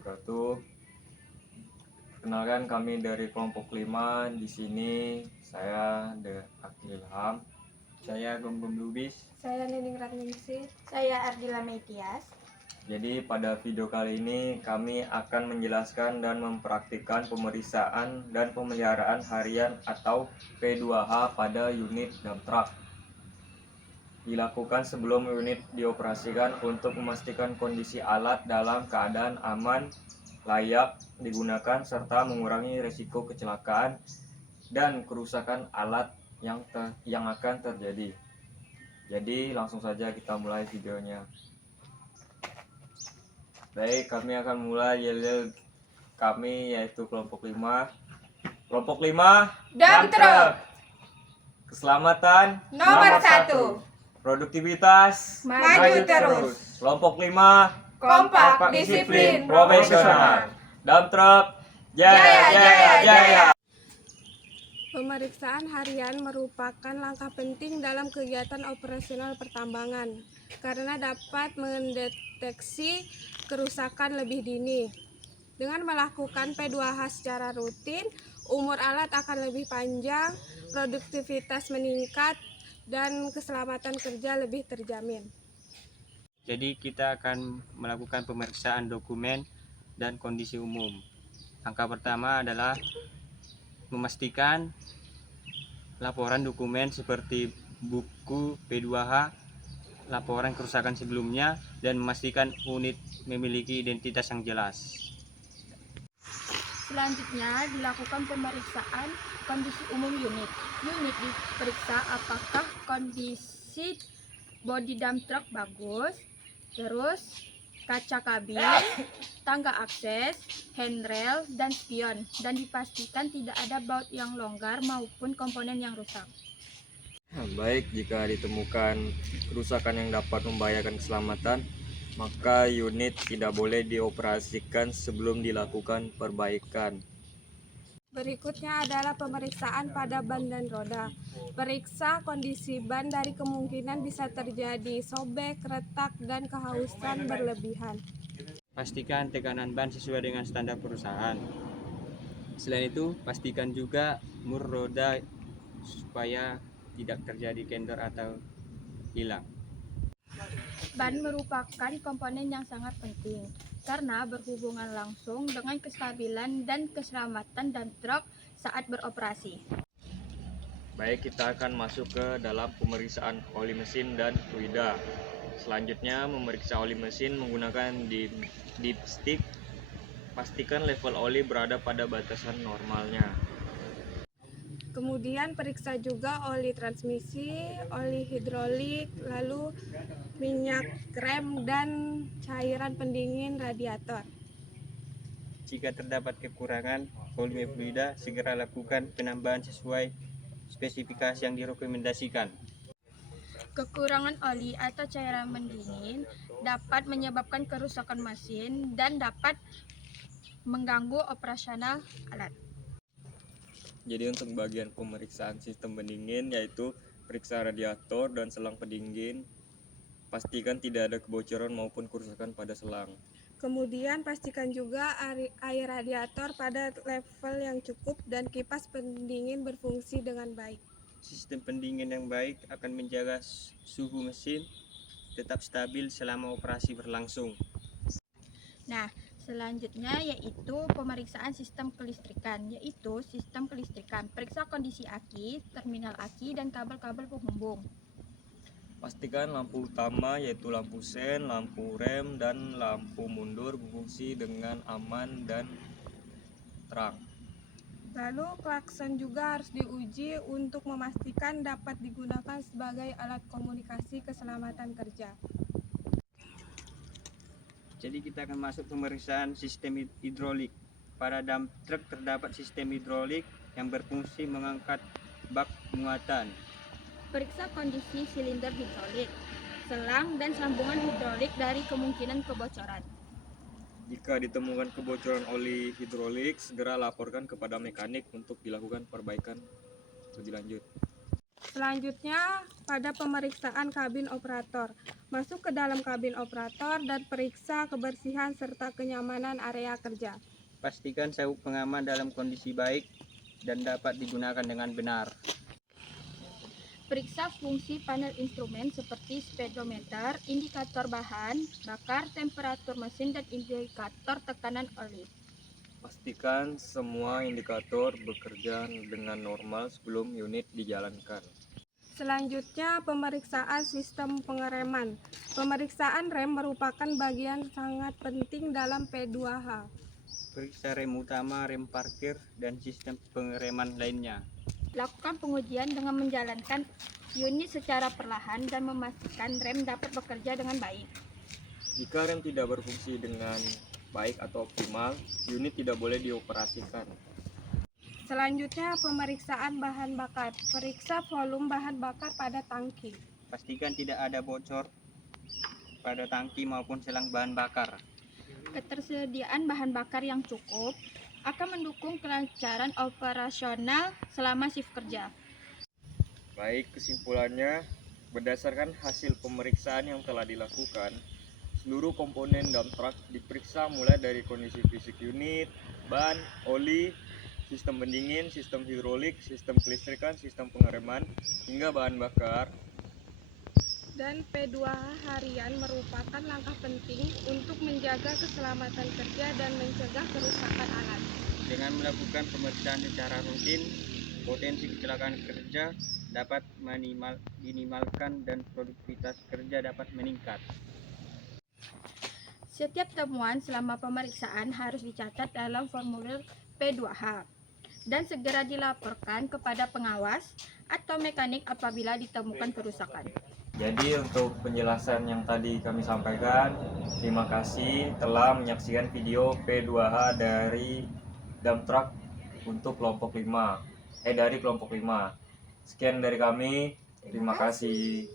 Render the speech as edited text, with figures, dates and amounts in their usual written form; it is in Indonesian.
wabarakatuh. Kenalkan, kami dari kelompok 5. Di sini saya Akil Ilham. Saya Gomgom Lubis. Saya Nining Ratningsih. Saya Ardila Meitias. Jadi pada video kali ini kami akan menjelaskan dan mempraktikkan pemeriksaan dan pemeliharaan harian atau P2H pada unit dump truck. Dilakukan sebelum unit dioperasikan untuk memastikan kondisi alat dalam keadaan aman, layak digunakan, serta mengurangi risiko kecelakaan dan kerusakan alat yang akan terjadi. Jadi langsung saja kita mulai videonya. Baik, kami akan mulai kami yaitu kelompok 5. Kelompok 5 Dump truck. Keselamatan Nomor 1. Produktivitas Maju terus. Kelompok 5 Kompak, disiplin, profesional. Dump truck jaya jaya jaya. Pemeriksaan harian merupakan langkah penting dalam kegiatan operasional pertambangan karena dapat mendeteksi kerusakan lebih dini. Dengan melakukan P2H secara rutin, umur alat akan lebih panjang, produktivitas meningkat, dan keselamatan kerja lebih terjamin. Jadi kita akan melakukan pemeriksaan dokumen dan kondisi umum. Langkah pertama adalah memastikan laporan dokumen seperti buku P2H, laporan kerusakan sebelumnya, dan memastikan unit memiliki identitas yang jelas. Selanjutnya dilakukan pemeriksaan kondisi umum unit. Unit diperiksa apakah kondisi bodi dump truck bagus, terus kaca kabin, tangga akses, handrail, dan spion, dan dipastikan tidak ada baut yang longgar maupun komponen yang rusak. Baik, jika ditemukan kerusakan yang dapat membahayakan keselamatan, maka unit tidak boleh dioperasikan sebelum dilakukan perbaikan. Berikutnya adalah pemeriksaan pada ban dan roda. Periksa kondisi ban dari kemungkinan bisa terjadi sobek, retak, dan kehausan berlebihan. Pastikan tekanan ban sesuai dengan standar perusahaan. Selain itu, pastikan juga mur roda supaya tidak terjadi kendor atau hilang. Ban merupakan komponen yang sangat penting karena berhubungan langsung dengan kestabilan dan keselamatan dump truck saat beroperasi. Baik, kita akan masuk ke dalam pemeriksaan oli mesin dan fluida. Selanjutnya, memeriksa oli mesin menggunakan dipstick. Pastikan level oli berada pada batasan normalnya. Kemudian periksa juga oli transmisi, oli hidrolik, lalu minyak rem, dan cairan pendingin radiator. Jika terdapat kekurangan volume fluida, segera lakukan penambahan sesuai spesifikasi yang direkomendasikan. Kekurangan oli atau cairan pendingin dapat menyebabkan kerusakan mesin dan dapat mengganggu operasional alat. Jadi untuk bagian pemeriksaan sistem pendingin yaitu periksa radiator dan selang pendingin. Pastikan tidak ada kebocoran maupun kerusakan pada selang. Kemudian pastikan juga air radiator pada level yang cukup dan kipas pendingin berfungsi dengan baik. Sistem pendingin yang baik akan menjaga suhu mesin tetap stabil selama operasi berlangsung. Nah, selanjutnya yaitu pemeriksaan sistem kelistrikan, yaitu sistem kelistrikan. Periksa kondisi aki, terminal aki, dan kabel-kabel penghubung. Pastikan lampu utama yaitu lampu sen, lampu rem, dan lampu mundur berfungsi dengan aman dan terang. Lalu klakson juga harus diuji untuk memastikan dapat digunakan sebagai alat komunikasi keselamatan kerja. Jadi kita akan masuk pemeriksaan sistem hidrolik. Pada dump truck terdapat sistem hidrolik yang berfungsi mengangkat bak muatan. Periksa kondisi silinder hidrolik, selang, dan sambungan hidrolik dari kemungkinan kebocoran. Jika ditemukan kebocoran oli hidrolik, segera laporkan kepada mekanik untuk dilakukan perbaikan lebih lanjut. Selanjutnya, pada pemeriksaan kabin operator. Masuk ke dalam kabin operator dan periksa kebersihan serta kenyamanan area kerja. Pastikan sabuk pengaman dalam kondisi baik dan dapat digunakan dengan benar. Periksa fungsi panel instrumen seperti speedometer, indikator bahan bakar, temperatur mesin, dan indikator tekanan oli. Pastikan semua indikator bekerja dengan normal sebelum unit dijalankan. Selanjutnya, pemeriksaan sistem pengereman. Pemeriksaan rem merupakan bagian sangat penting dalam P2H. Periksa rem utama, rem parkir, dan sistem pengereman lainnya. Lakukan pengujian dengan menjalankan unit secara perlahan dan memastikan rem dapat bekerja dengan baik. Jika rem tidak berfungsi dengan baik atau optimal, unit tidak boleh dioperasikan. Selanjutnya, pemeriksaan bahan bakar. Periksa volume bahan bakar pada tangki. Pastikan tidak ada bocor pada tangki maupun selang bahan bakar. Ketersediaan bahan bakar yang cukup akan mendukung kelancaran operasional selama shift kerja. Baik, kesimpulannya, berdasarkan hasil pemeriksaan yang telah dilakukan, seluruh komponen dump truck diperiksa mulai dari kondisi fisik unit, ban, oli, sistem pendingin, sistem hidrolik, sistem kelistrikan, sistem pengereman, hingga bahan bakar. Dan P2H harian merupakan langkah penting untuk menjaga keselamatan kerja dan mencegah kerusakan alat. Dengan melakukan pemeriksaan secara rutin, potensi kecelakaan kerja dapat minimalkan dan produktivitas kerja dapat meningkat. Setiap temuan selama pemeriksaan harus dicatat dalam formulir P2H dan segera dilaporkan kepada pengawas atau mekanik apabila ditemukan kerusakan. Jadi untuk penjelasan yang tadi kami sampaikan, terima kasih telah menyaksikan video P2H dari dump truck untuk kelompok 5. Dari kelompok 5. Sekian dari kami, terima kasih.